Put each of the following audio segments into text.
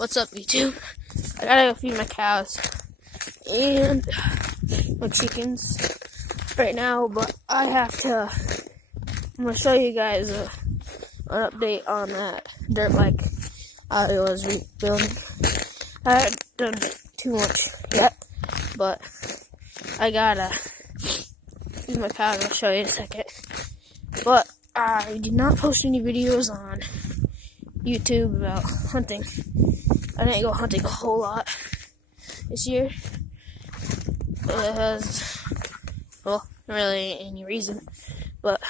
What's up, YouTube? I gotta go feed my cows and my chickens right now, but I'm gonna show you guys an update on that dirt bike I was rebuilding. I haven't done too much yet, but I gotta feed my cows. I'll show you in a second. But I did not post any videos on YouTube about hunting. I didn't go hunting a whole lot this year. Not really any reason, but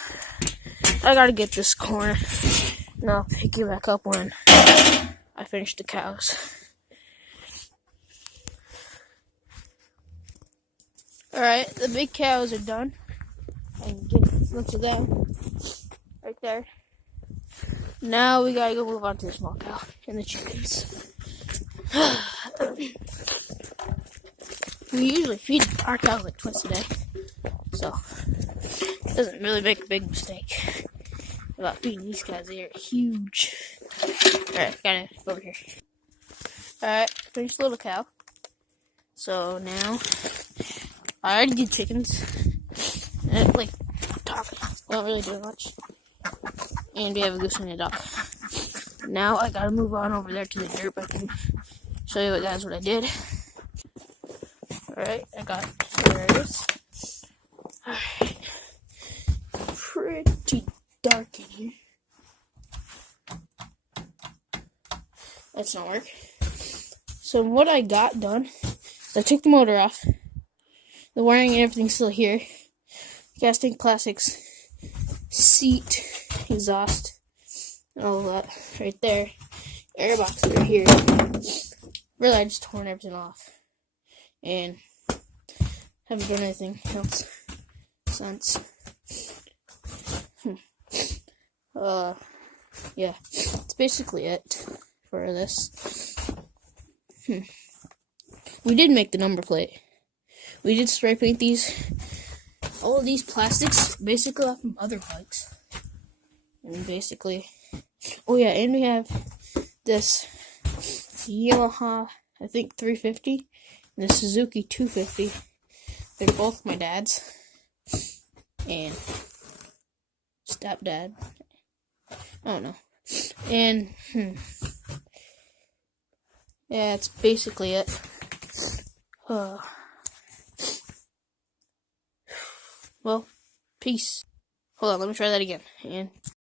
I gotta get this corn, and I'll pick you back up when I finish the cows. Alright, the big cows are done. I can get a look at them right there. Now we gotta go move on to the small cow and the chickens. We usually feed our cows like twice a day, so it doesn't really make a big mistake about feeding these guys. They are huge. Alright, gotta go over here. Alright, finished the little cow. So now I already did chickens. And we don't really do much. And we have a goose and a duck. Now I gotta move on over there to the dirt bike and show you guys what I did. Alright, I got theirs. Alright. Pretty dark in here. That's not work. So what I got done, I took the motor off. The wiring and everything's still here. Gas tank, plastics, seat, exhaust, and all of that right there. Airbox over here. Really, I just torn everything off. And haven't done anything else since. Yeah, that's basically it for this. We did make the number plate. We did spray paint these. All of these plastics basically are from other bikes. And basically, oh yeah, and we have this Yamaha, I think 350, and the Suzuki 250. They're both my dad's and stepdad. I don't know. And yeah, that's basically it. Well, peace. Hold on, let me try that again. And